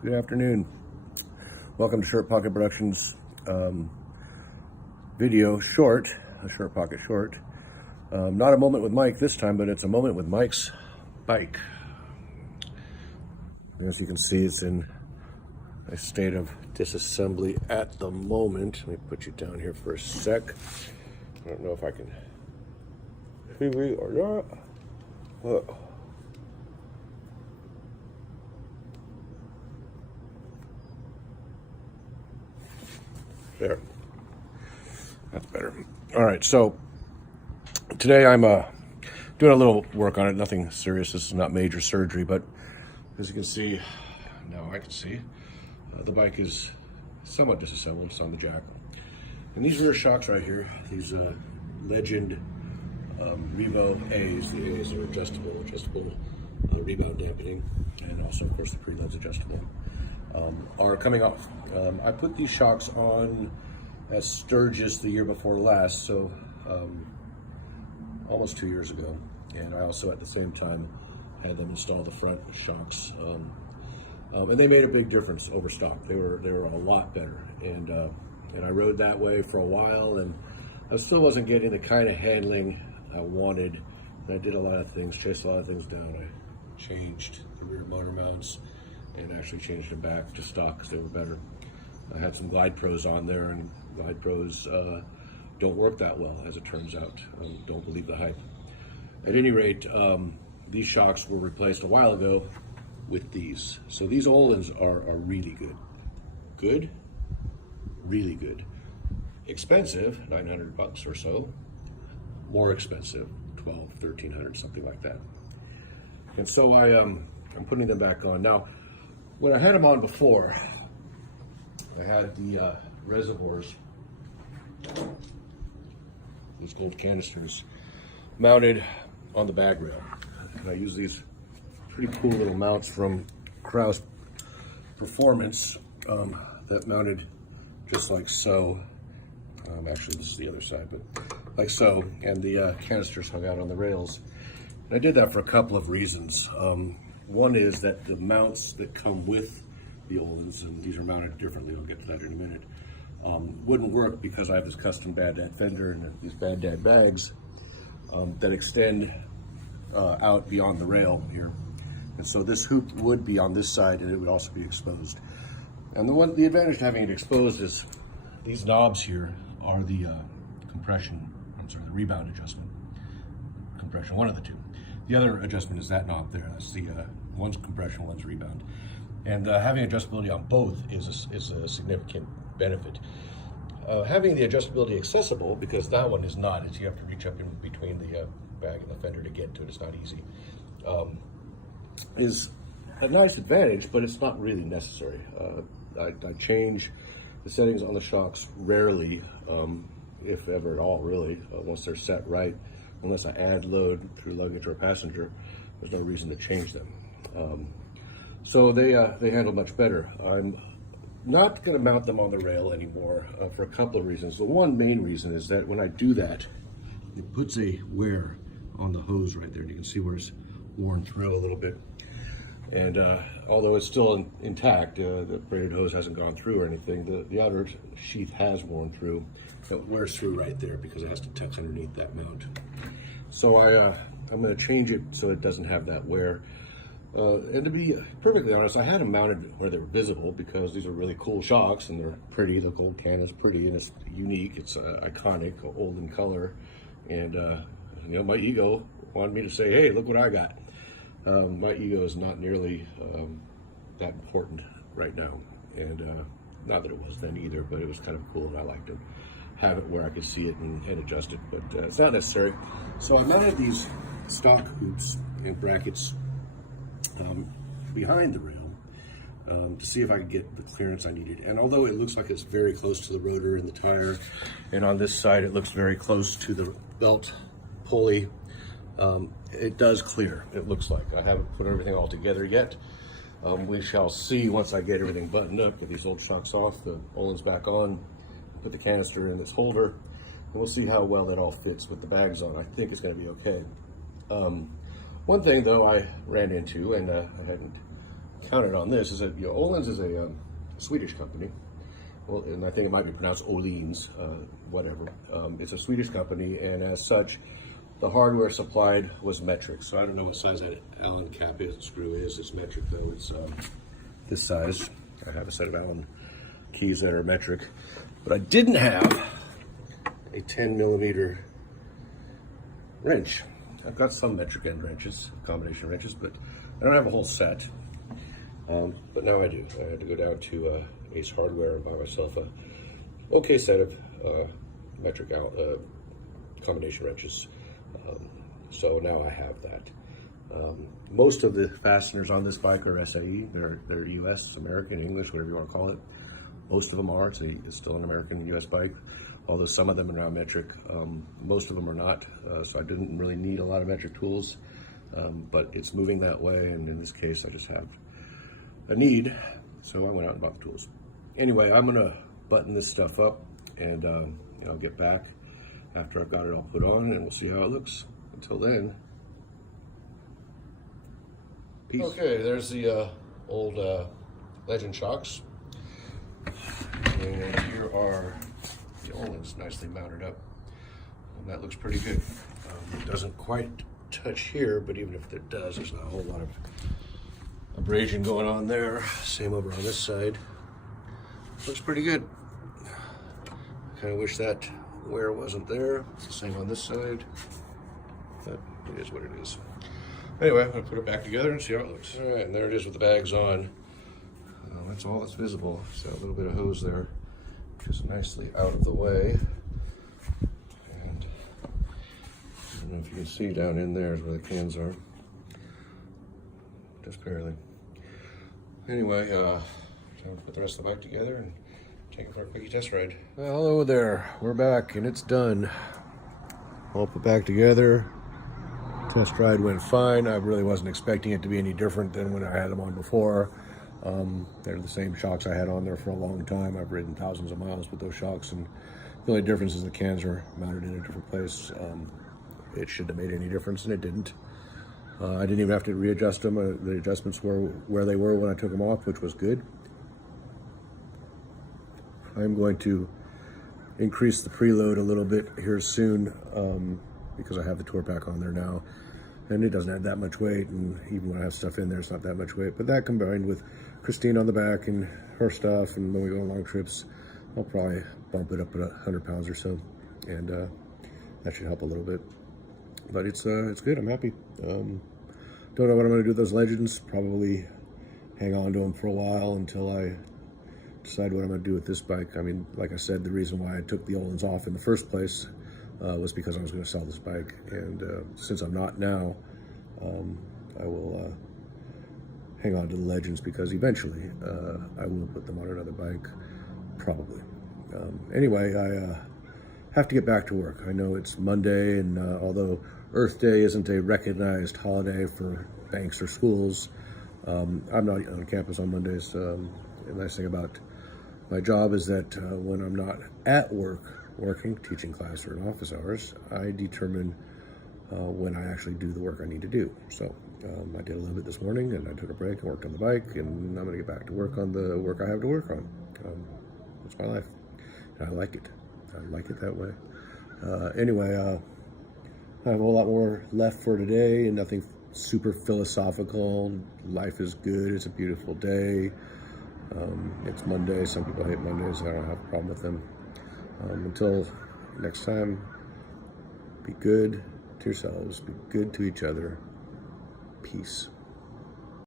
Good afternoon. Welcome to ShirtPocket Productions video short, a ShirtPocket short. Not a moment with Mike this time, but it's a moment with Mike's bike. As you can see, it's in a state of disassembly at the moment. Let me put you down here for a sec. I don't know if I can see me or not. Whoa. There. That's better. All right, so today I'm doing a little work on it. Nothing serious. This is not major surgery, but as you can see, now I can see, the bike is somewhat disassembled. It's on the jack. And these rear shocks right here, these Legend Revo A's. The A's are adjustable rebound dampening, and also, of course, the pre-lens adjustable. Are coming off. I put these shocks on as Sturgis the year before last, so almost 2 years ago. And I also at the same time had them install the front shocks, and they made a big difference over stock. They were a lot better, and I rode that way for a while, and I still wasn't getting the kind of handling I wanted. And I did a lot of things, chased a lot of things down. I changed the rear motor mounts and actually changed them back to stock because they were better. I had some Glide Pros on there, and Glide Pros don't work that well, as it turns out. Don't believe the hype. At any rate, these shocks were replaced a while ago with these. So these Öhlins are really good. Good? Really good. Expensive, $900 or so. More expensive, $1,200, $1,300, something like that. And so I'm putting them back on. Now, when I had them on before, I had the reservoirs, these gold canisters, mounted on the bag rail. And I use these pretty cool little mounts from Kraus Performance that mounted just like so. Actually, this is the other side, but like so. And the canisters hung out on the rails. And I did that for a couple of reasons. One is that the mounts that come with the Öhlins, and these are mounted differently, I'll get to that in a minute, wouldn't work because I have this custom Bad Dad fender and these Bad Dad bags that extend out beyond the rail here. And so this hoop would be on this side, and it would also be exposed. And the advantage to having it exposed is these knobs here are the the rebound adjustment. Compression, one of the two. The other adjustment is that knob there. That's the one's compression, one's rebound. And having adjustability on both is a significant benefit. Having the adjustability accessible, because that one is not, you have to reach up in between the bag and the fender to get to it. It's not easy. Is a nice advantage, but it's not really necessary. I change the settings on the shocks rarely, if ever at all, really, once they're set right. Unless I add load through luggage or passenger, there's no reason to change them. So they handle much better. I'm not going to mount them on the rail anymore for a couple of reasons. The one main reason is that when I do that, it puts a wear on the hose right there. And you can see where it's worn through a little bit. And although it's still intact, the braided hose hasn't gone through or anything, the outer sheath has worn through. It wears through right there because it has to tuck underneath that mount. So I'm going to change it so it doesn't have that wear. And to be perfectly honest, I had them mounted where they're visible because these are really cool shocks and they're pretty. The gold can is pretty and it's unique. It's iconic, Öhlin color. And my ego wanted me to say, hey, look what I got. My ego is not nearly that important right now. And not that it was then either, but it was kind of cool and I liked to have it where I could see it and adjust it, but it's not necessary. So I mounted these stock hoops and brackets behind the rail to see if I could get the clearance I needed. And although it looks like it's very close to the rotor and the tire, and on this side it looks very close to the belt pulley, it does clear, it looks like. I haven't put everything all together yet. We shall see once I get everything buttoned up, with these old shocks off, the Öhlins back on, put the canister in this holder, and we'll see how well that all fits with the bags on. I think it's going to be okay. One thing though I ran into, and I hadn't counted on this is that Öhlins is a Swedish company. Well, and I think it might be pronounced Öhlins, whatever. It's a Swedish company, and as such, the hardware supplied was metric. So I don't know what size that Allen cap is, screw is. It's metric though. It's this size. I have a set of Allen keys that are metric, but I didn't have a 10mm wrench. I've got some metric end wrenches, combination wrenches, but I don't have a whole set. But now I do. I had to go down to Ace Hardware and buy myself a okay set of metric combination wrenches. So now I have that. Most of the fasteners on this bike are SAE. They're US, American, English, whatever you want to call it. Most of them are. It's still an American US bike, although some of them are now metric. Most of them are not. So I didn't really need a lot of metric tools, but it's moving that way. And in this case, I just have a need. So I went out and bought the tools. Anyway, I'm gonna button this stuff up and I'll get back after I've got it all put on and we'll see how it looks. Until then, peace. Okay, there's the old Legend shocks. And here are the Öhlins nicely mounted up. And that looks pretty good. It doesn't quite touch here, but even if it does, there's not a whole lot of abrasion going on there. Same over on this side. Looks pretty good. Kind of wish that wear wasn't there. It's the same on this side, but it is what it is. Anyway, I'm gonna put it back together and see how it looks. All right, and there it is with the bags on. That's all that's visible. So a little bit of hose there, just nicely out of the way. And I don't know if you can see down in there is where the cans are. Just barely. Anyway, time to put the rest of the bike together and take it for a quickie test ride. Well, hello there. We're back and it's done. All put back together. Test ride went fine. I really wasn't expecting it to be any different than when I had them on before. They're the same shocks I had on there for a long time. I've ridden thousands of miles with those shocks, and the only difference is the cans are mounted in a different place. It shouldn't have made any difference, and it didn't. I didn't even have to readjust them. The adjustments were where they were when I took them off, which was good. I'm going to increase the preload a little bit here soon because I have the tour pack on there now, and it doesn't have that much weight, and even when I have stuff in there, it's not that much weight. But that combined with Christine on the back and her stuff, and when we go on long trips, I'll probably bump it up at 100 pounds or so, and that should help a little bit. But it's good. I'm happy. Don't know what I'm going to do with those Legends. Probably hang on to them for a while until I decide what I'm going to do with this bike. I mean, like I said, the reason why I took the Öhlins off in the first place was because I was going to sell this bike, and since I'm not now, I will hang on to the Legends because eventually I will put them on another bike, probably. Anyway, I have to get back to work. I know it's Monday, and although Earth Day isn't a recognized holiday for banks or schools, I'm not on campus on Mondays. The nice thing about my job is that when I'm not at work, working, teaching class or in office hours, I determine when I actually do the work I need to do. So I did a little bit this morning, and I took a break and worked on the bike, and I'm going to get back to work on the work I have to work on. It's my life, and I like it. I like it that way. Anyway, I have a whole lot more left for today, and nothing super philosophical. Life is good. It's a beautiful day. It's Monday. Some people hate Mondays. I don't have a problem with them. Until next time, be good to yourselves. Be good to each other. Peace.